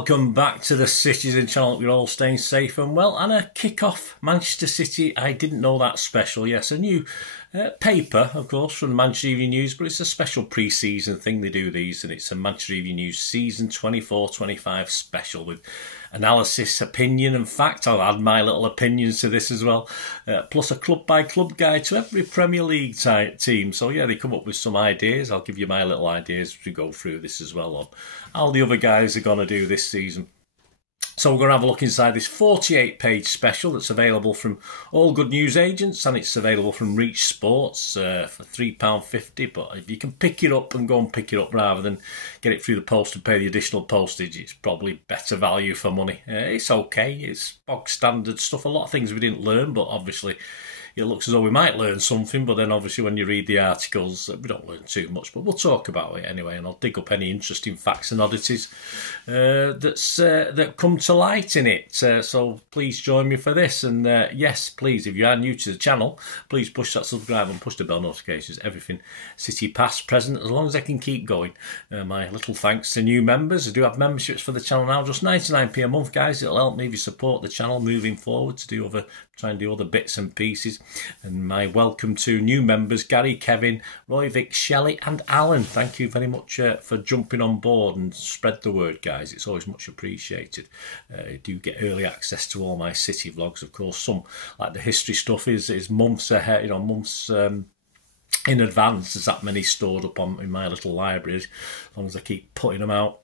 Welcome back to the Citizen channel. You're all staying safe and well. And a kick-off Manchester City, I didn't know that special. Yes, a new paper, of course, from the Manchester Evening News, but it's a special pre-season thing. They do these, and it's a Manchester Evening News season 24-25 special with analysis, opinion and fact. I'll add my little opinions to this as well, plus a club-by-club guide to every Premier League team. So yeah, they come up with some ideas. I'll give you my little ideas as we go through this as well on how the other guys are going to do this season. So we're going to have a look inside this 48-page special that's available from all good news agents, and it's available from Reach Sports for £3.50. But if you can pick it up and go and pick it up rather than get it through the post and pay the additional postage, it's probably better value for money. It's okay. It's bog standard stuff. A lot of things we didn't learn, but obviously it looks as though we might learn something, but then obviously when you read the articles, we don't learn too much, but we'll talk about it anyway, and I'll dig up any interesting facts and oddities that come to light in it. So please join me for this, and yes, please, if you are new to the channel, please push that subscribe and push the bell notifications, everything City past, present, as long as I can keep going. My little thanks to new members. I do have memberships for the channel now, just 99p a month, guys. It'll help me if you support the channel moving forward to try and do other bits and pieces. And my welcome to new members, Gary, Kevin, Roy, Vic, Shelley and Alan. Thank you very much for jumping on board and spread the word, guys. It's always much appreciated. You do get early access to all my city vlogs, of course. Some, like the history stuff, is months ahead, months in advance. There's that many stored up in my little libraries, as long as I keep putting them out.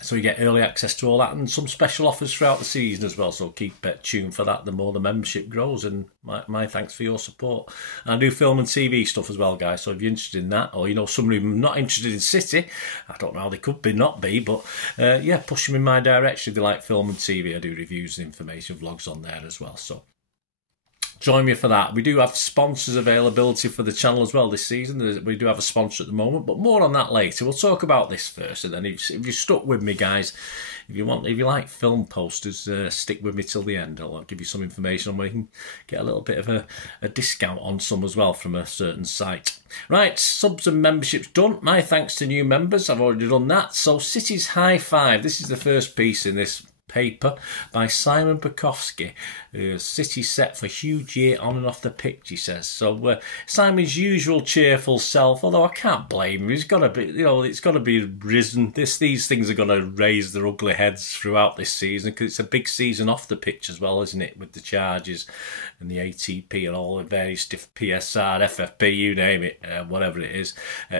So you get early access to all that, and some special offers throughout the season as well. So keep tuned for that. The more the membership grows, and my thanks for your support. And I do film and TV stuff as well, guys. So if you're interested in that, or somebody who's not interested in City, I don't know how they could not be, but yeah, push them in my direction if they like film and TV. I do reviews and information vlogs on there as well. So join me for that. We do have sponsors availability for the channel as well this season. We do have a sponsor at the moment, but more on that later. We'll talk about this first, and then if you're stuck with me, guys, if you like film posters, stick with me till the end. I'll give you some information on where you can get a little bit of a discount on some as well from a certain site. Right, subs and memberships done. My thanks to new members. I've already done that. So City's High Five. This is the first piece in this paper by Simon Bukowski. City set for huge year on and off the pitch, he says. So Simon's usual cheerful self, although I can't blame him. He's got to be, it's got to be risen. These things are going to raise their ugly heads throughout this season, because it's a big season off the pitch as well, isn't it? With the charges and the ATP and all the various PSR, FFP, you name it, whatever it is.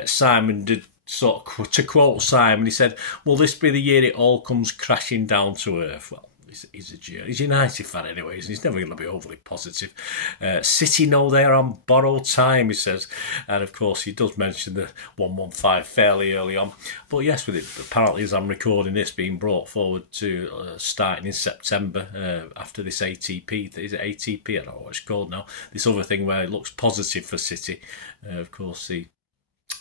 Simon did. To quote Simon, he said, "Will this be the year it all comes crashing down to earth?" Well, he's a United fan anyways, and he's never going to be overly positive. City know they're on borrowed time, he says. And of course, he does mention the 115 fairly early on. But yes, with it, apparently, as I'm recording this, being brought forward to starting in September after this ATP. Is it ATP? I don't know what it's called now. This other thing where it looks positive for City. Of course, the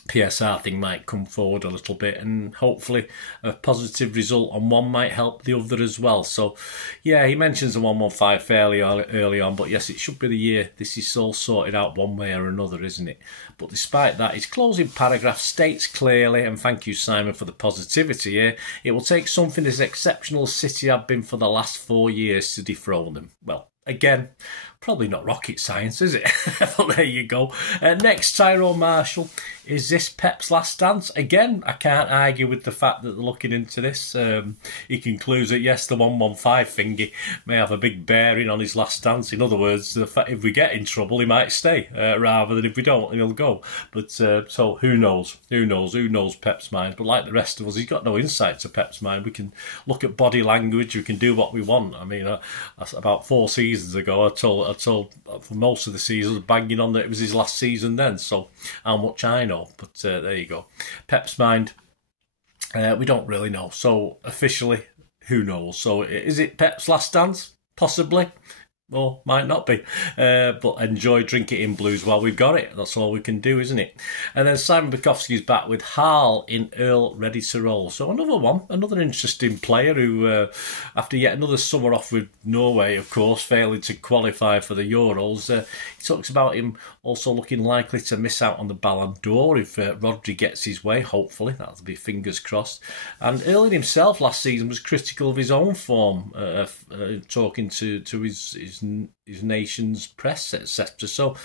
PSR thing might come forward a little bit, and hopefully a positive result on one might help the other as well. So yeah, he mentions the 115 fairly early on, but yes, it should be the year this is all sorted out one way or another, isn't it? But despite that, his closing paragraph states clearly, and thank you Simon for the positivity here, it will take something as exceptional as City have been for the last 4 years to dethrone them. Well, again, probably not rocket science, is it? But there you go. Next, Tyrone Marshall. Is this Pep's last dance? Again, I can't argue with the fact that they're looking into this. He concludes that, yes, the 115 thingy may have a big bearing on his last dance. In other words, the fact if we get in trouble, he might stay, rather than if we don't, he'll go. But so who knows? Who knows Pep's mind? But like the rest of us, he's got no insight to Pep's mind. We can look at body language. We can do what we want. I mean, about 4 seasons ago, I told for most of the season, banging on that it was his last season then. So how much I know. But there you go. Pep's mind, we don't really know. So officially, who knows? So is it Pep's last dance? Possibly. Or might not be. But enjoy drinking in blues while we've got it. That's all we can do, isn't it? And then Simon Bukowski's back with Harl in Earl ready to roll. So another interesting player who, after yet another summer off with Norway, of course, failing to qualify for the Euros, he talks about him also looking likely to miss out on the Ballon d'Or if Rodri gets his way, hopefully. That'll be fingers crossed. And Erling himself last season was critical of his own form, talking to his nation's press, etc. So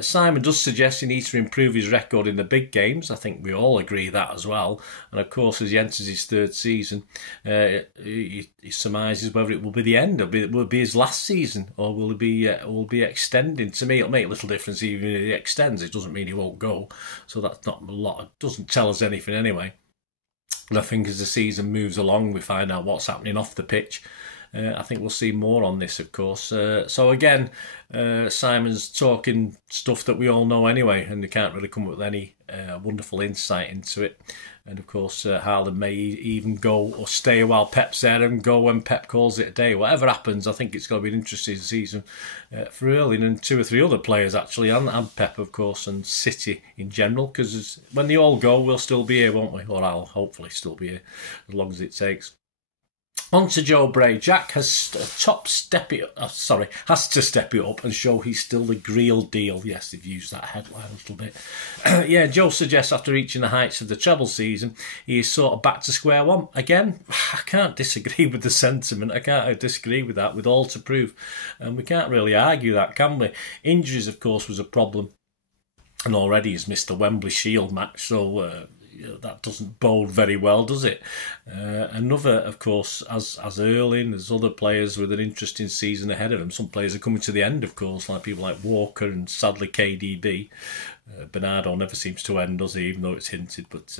Simon does suggest he needs to improve his record in the big games. I think we all agree that as well. And of course, as he enters his third season, he surmises whether it will be the end, or will it be his last season, or will it be extending. To me, it'll make a little difference even if he extends. It doesn't mean he won't go. So that's not a lot. It doesn't tell us anything anyway. And I think as the season moves along, we find out what's happening off the pitch. I think we'll see more on this, of course. So again, Simon's talking stuff that we all know anyway, and they can't really come up with any wonderful insight into it. And of course, Haaland may even go or stay while Pep's there and go when Pep calls it a day. Whatever happens, I think it's going to be an interesting season for Erling and 2 or 3 other players, actually, and Pep, of course, and City in general, because when they all go, we'll still be here, won't we? Or I'll hopefully still be here, as long as it takes. On to Joe Bray. Jack has to step it up and show he's still the real deal. Yes, they've used that headline a little bit. Yeah, Joe suggests after reaching the heights of the treble season, he is sort of back to square one. Again, I can't disagree with the sentiment. I can't disagree with that, with all to prove. And we can't really argue that, can we? Injuries, of course, was a problem. And already he's missed the Wembley Shield match, so that doesn't bode very well, does it? Another, of course, as Erling, there's other players with an interesting season ahead of them. Some players are coming to the end, of course, like people like Walker and sadly KDB. Bernardo never seems to end, does he, even though it's hinted. But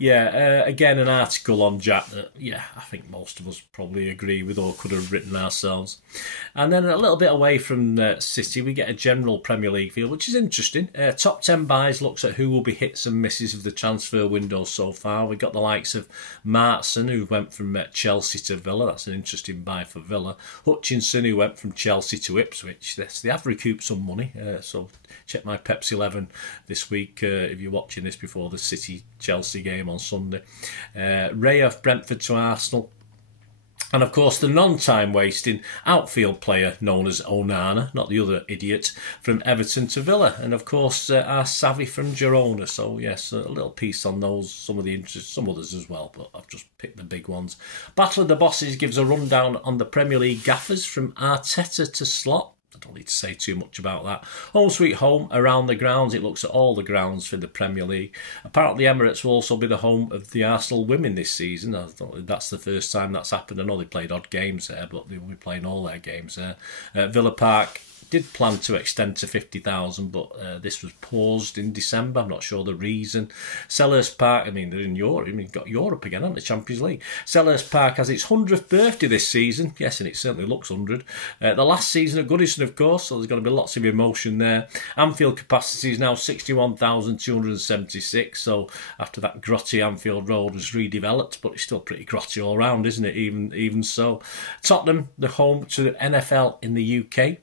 again, an article on Jack that, I think most of us probably agree with or could have written ourselves. And then a little bit away from City, we get a general Premier League feel, which is interesting. Top 10 buys looks at who will be hits and misses of the transfer window so far. We've got the likes of Marc, who went from Chelsea to Villa. That's an interesting buy for Villa. Hutchinson, who went from Chelsea to Ipswich. They have recouped some money, so check my Pepsi 11 this week if you're watching this before the City-Chelsea game on Sunday. Ray of Brentford to Arsenal. And of course, the non-time wasting outfield player known as Onana, not the other idiot, from Everton to Villa. And of course, our Savvy from Girona. So yes, a little piece on those, some of the interests, some others as well, but I've just picked the big ones. Battle of the Bosses gives a rundown on the Premier League gaffers from Arteta to Slot. I don't need to say too much about that. Home sweet home, around the grounds. It looks at all the grounds for the Premier League. Apparently Emirates will also be the home of the Arsenal women this season. I don't think that's the first time that's happened. I know they played odd games there, but they will be playing all their games there. Villa Park did plan to extend to 50,000, but this was paused in December. I'm not sure the reason. Selhurst Park, they're in Europe. You've got Europe again, haven't they? Champions League. Selhurst Park has its 100th birthday this season. Yes, and it certainly looks 100. The last season at Goodison, of course, so there's going to be lots of emotion there. Anfield capacity is now 61,276, so after that grotty Anfield Road was redeveloped, but it's still pretty grotty all round, isn't it? Even so. Tottenham, the home to the NFL in the UK.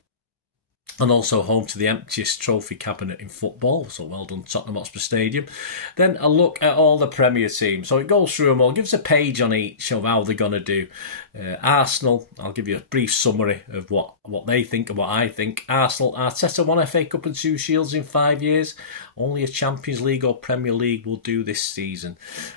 And also home to the emptiest trophy cabinet in football. So well done, Tottenham Hotspur Stadium. Then a look at all the Premier teams. So it goes through them all, gives a page on each of how they're going to do. Arsenal, I'll give you a brief summary of what they think and what I think. Arsenal, Arteta won FA Cup and 2 Shields in 5 years. Only a Champions League or Premier League will do this season,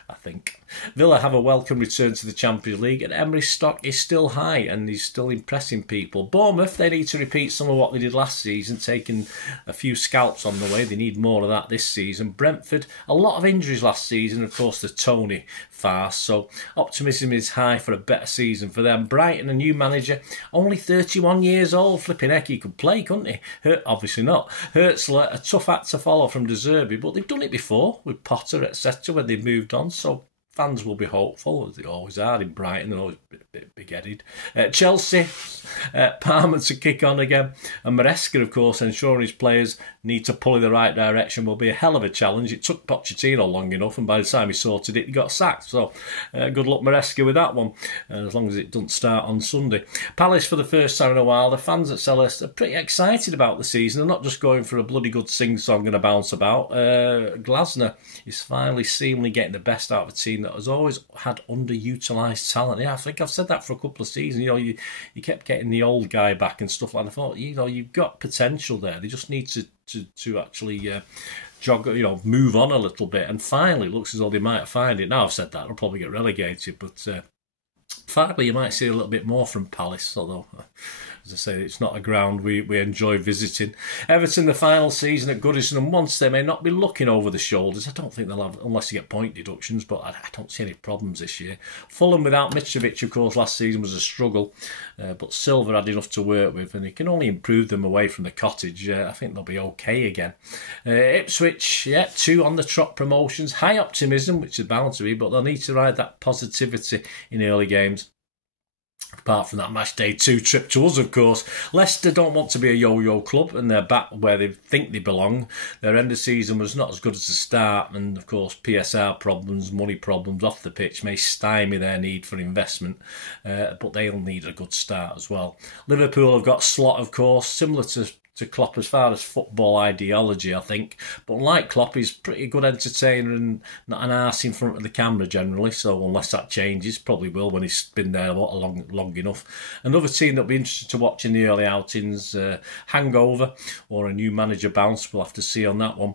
I think. Villa have a welcome return to the Champions League, and Emery's stock is still high and he's still impressing people. Bournemouth, they need to repeat some of what they did last season, taking a few scalps on the way. They need more of that this season. Brentford, a lot of injuries last season, of course the Tony farce, so optimism is high for a better season for them. Brighton, a new manager, only 31 years old. Flipping heck, he could play, couldn't he? Obviously not. Hertzler, a tough act to follow from De Zerbi, but they've done it before with Potter, etc., when they've moved on, so fans will be hopeful, as they always are in Brighton. They're always a bit bit big-headed. Chelsea, Parma to kick on again. And Maresca, of course, ensuring his players need to pull in the right direction will be a hell of a challenge. It took Pochettino long enough, and by the time he sorted it, he got sacked. So good luck, Maresca, with that one, as long as it doesn't start on Sunday. Palace, for the first time in a while, the fans at Selhurst are pretty excited about the season. They're not just going for a bloody good sing-song and a bounce about. Glasner is finally seemingly getting the best out of a team that has always had underutilised talent. Yeah, I think I've said that for a couple of seasons. You know, you kept getting the old guy back and stuff like that. I thought, you know, you've got potential there. They just need to actually move on a little bit. And finally, it looks as though they might find it. Now I've said that, they'll probably get relegated, but finally you might see a little bit more from Palace, although, as I say, it's not a ground we enjoy visiting. Everton, the final season at Goodison, and once they may not be looking over the shoulders, I don't think they'll have, unless you get point deductions, but I don't see any problems this year. Fulham without Mitrovic, of course, last season was a struggle, but Silva had enough to work with, and he can only improve them away from the cottage. I think they'll be okay again. Ipswich, 2 on the trot promotions, high optimism, which is bound to be, but they'll need to ride that positivity in early games. Apart from that match day 2 trip to us, of course. Leicester don't want to be a yo-yo club, and they're back where they think they belong. Their end of season was not as good as the start, and of course PSR problems, money problems off the pitch may stymie their need for investment, but they'll need a good start as well. Liverpool have got Slot, of course, similar to Klopp as far as football ideology, I think. But unlike Klopp, he's a pretty good entertainer and not an arse in front of the camera generally. So unless that changes, probably will when he's been there long enough. Another team that'll be interested to watch in the early outings, hangover or a new manager bounce. We'll have to see on that one.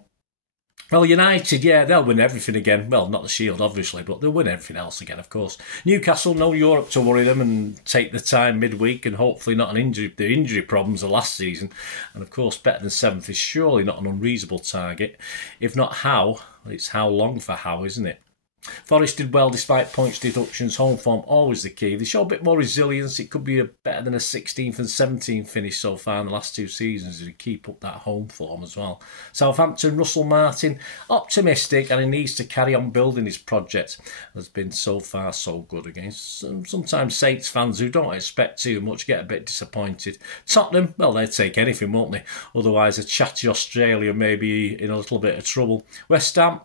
Well, United, they'll win everything again. Well, not the Shield, obviously, but they'll win everything else again, of course. Newcastle, no Europe to worry them, and take the time midweek, and hopefully not the injury problems of last season. And of course, better than 7th is surely not an unreasonable target. If not how, it's how long for how, isn't it? Forest did well despite points deductions. Home form always the key. They show a bit more resilience. It could be better than a 16th and 17th finish so far in the last 2 seasons to keep up that home form as well. Southampton, Russell Martin, optimistic, and he needs to carry on building his project. Has been so far so good against sometimes Saints fans who don't expect too much, get a bit disappointed. Tottenham, well, they'd take anything, won't they? Otherwise, a chatty Australia may be in a little bit of trouble. West Ham,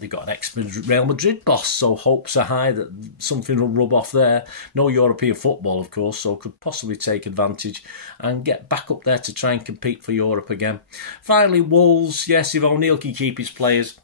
they've got an ex-Real Madrid boss, so hopes are high that something will rub off there. No European football, of course, so could possibly take advantage and get back up there to try and compete for Europe again. Finally, Wolves, yes, if O'Neill can keep his players.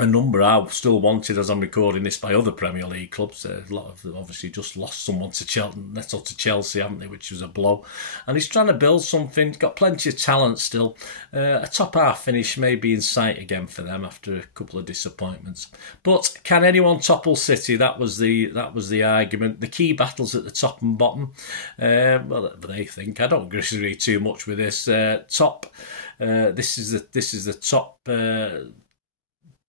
A number are still wanted as I'm recording this by other Premier League clubs. A lot of them obviously just lost someone to Chelsea, haven't they, which was a blow. And he's trying to build something. He's got plenty of talent still. A top half finish may be in sight again for them after a couple of disappointments. But can anyone topple City? That was the argument. The key battles at the top and bottom. Well, they think. I don't disagree too much with this. This is the top.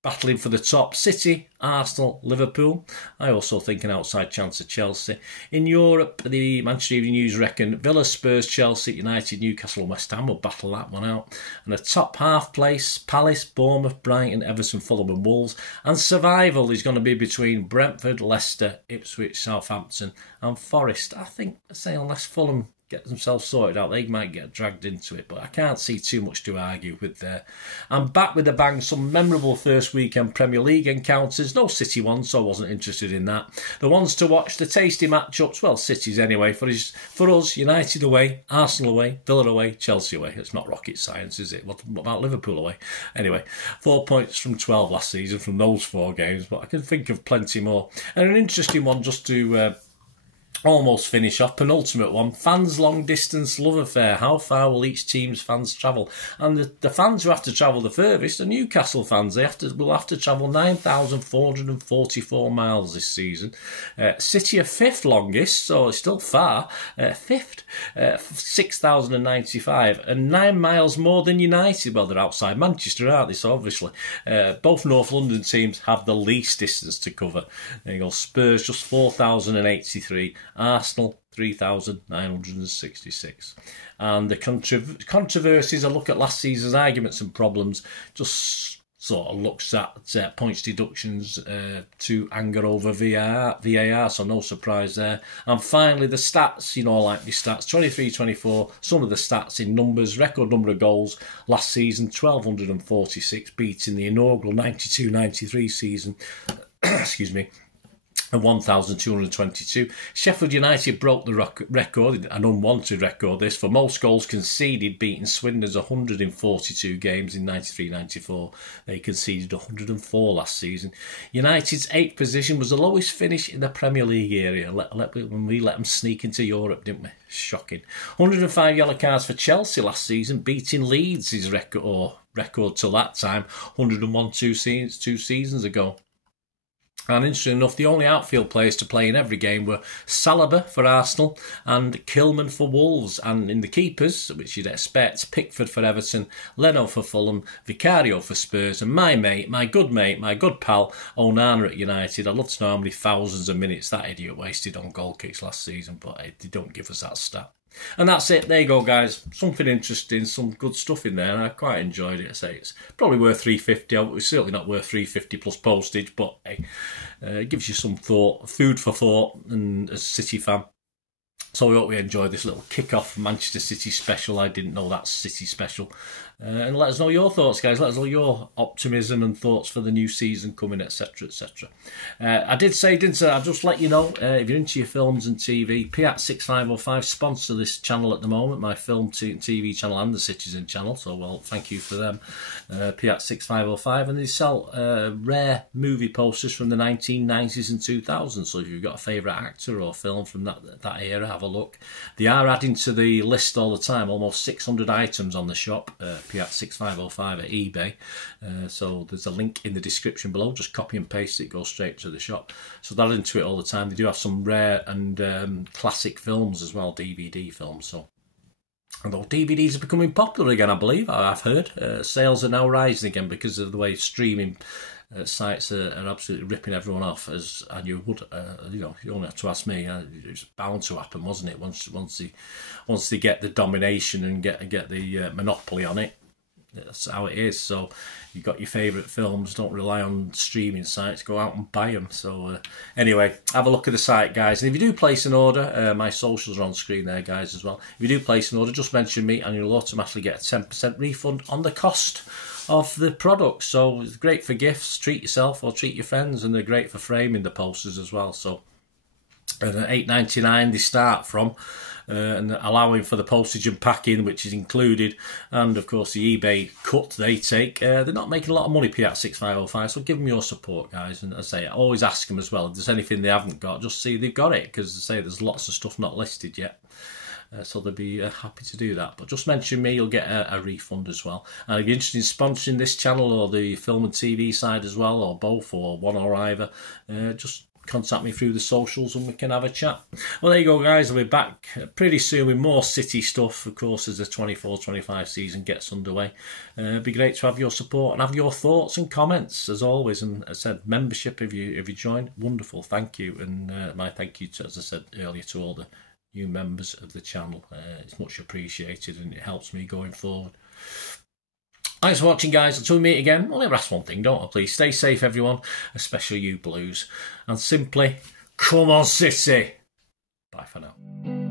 Battling for the top: City, Arsenal, Liverpool. I also think an outside chance of Chelsea. In Europe, the Manchester Evening News reckon Villa, Spurs, Chelsea, United, Newcastle and West Ham will battle that one out. And a top half place: Palace, Bournemouth, Brighton, Everton, Fulham and Wolves. And survival is going to be between Brentford, Leicester, Ipswich, Southampton and Forest. I think, unless Fulham get themselves sorted out, they might get dragged into it, but I can't see too much to argue with there. I'm back with a bang. Some memorable first weekend Premier League encounters. No City ones, so I wasn't interested in that. The ones to watch, the tasty matchups, well, City's anyway. For us, United away, Arsenal away, Villa away, Chelsea away. It's not rocket science, is it? What about Liverpool away? Anyway, 4 points from 12 last season from those 4 games, but I can think of plenty more. And an interesting one just to almost finish off, penultimate one: fans long distance love affair. How far will each team's fans travel? And the fans who have to travel the furthest are Newcastle fans. Will have to travel 9,444 miles this season. City are 5th longest, so it's still far. 5th, 6,095, and 9 miles more than United. Well, they're outside Manchester, aren't they? So obviously, both North London teams have the least distance to cover. There you go. Spurs just 4,083. Arsenal 3,966. And the controversies, I look at last season's arguments and problems, just sort of looks at points deductions to anger over VAR, so no surprise there. And finally, the stats, you know, like the stats, 23-24, some of the stats in numbers, record number of goals last season, 1,246, beating the inaugural 92-93 season, excuse me, and 1,222. Sheffield United broke the record, an unwanted record this, for most goals conceded, beating Swindon's 142 games in 93-94. They conceded 104 last season. United's 8th position was the lowest finish in the Premier League area. When we let them sneak into Europe, didn't we? Shocking. 105 yellow cards for Chelsea last season, beating Leeds' record till that time, 101 two seasons ago. And interesting enough, the only outfield players to play in every game were Saliba for Arsenal and Kilman for Wolves. And in the keepers, which you'd expect, Pickford for Everton, Leno for Fulham, Vicario for Spurs, and my good pal, Onana at United. I'd love to know how many thousands of minutes that idiot wasted on goal kicks last season, but they don't give us that stat. And that's it. There you go, guys. Something interesting, some good stuff in there. And I quite enjoyed it. I say it's probably worth $3.50. It's certainly not worth $3.50 plus postage, but hey, it gives you some thought, food for thought, and as a City fan. So we hope we enjoyed this little kick-off Manchester City special. I didn't know that's City special. And let us know your thoughts, guys. Let us know your optimism and thoughts for the new season coming, etc., etc. I did say, didn't I? I'll just let you know, if you're into your films and TV, Piat 6505 sponsor this channel at the moment, my film TV channel and the Citizen channel. So, well, thank you for them, Piat 6505. And they sell rare movie posters from the 1990s and 2000s. So if you've got a favourite actor or film from that era, have a look. They are adding to the list all the time, almost 600 items on the shop. Piat 6505 at eBay. So there's a link in the description below. Just copy and paste it, go straight to the shop. So they're into it all the time. They do have some rare and classic films as well, DVD films. So, although DVDs are becoming popular again, I believe, I've heard. Sales are now rising again because of the way streaming sites are absolutely ripping everyone off, and you would, you know, you only have to ask me. It's bound to happen, wasn't it? Once they get the domination and get the monopoly on it, that's how it is. So you've got your favourite films. Don't rely on streaming sites. Go out and buy them. So anyway, have a look at the site, guys. And if you do place an order, my socials are on screen there, guys, as well. If you do place an order, just mention me, and you'll automatically get a 10% refund on the cost of the product. So it's great for gifts. Treat yourself or treat your friends, and they're great for framing the posters as well. So $8.99 they start from, and allowing for the postage and packing, which is included, and of course the eBay cut they take. They're not making a lot of money, Piat 6505, so give them your support, guys. And as I say, I always ask them as well if there's anything they haven't got, just see they've got it, because I say there's lots of stuff not listed yet. So they'll be happy to do that. But just mention me, you'll get a refund as well. And if you're interested in sponsoring this channel or the film and TV side as well, or both, or one or either, just contact me through the socials and we can have a chat. Well, there you go, guys. I'll be back pretty soon with more City stuff, of course, as the 24-25 season gets underway. It'd be great to have your support and have your thoughts and comments, as always. And as I said, membership, if you join, wonderful, thank you. And my thank you, to, as I said earlier, to all the new members of the channel. It's much appreciated, and it helps me going forward. Thanks for watching, guys. Until we meet again, I'll never ask one thing, don't I? Please stay safe, everyone, especially you Blues. And simply, come on, City. Bye for now.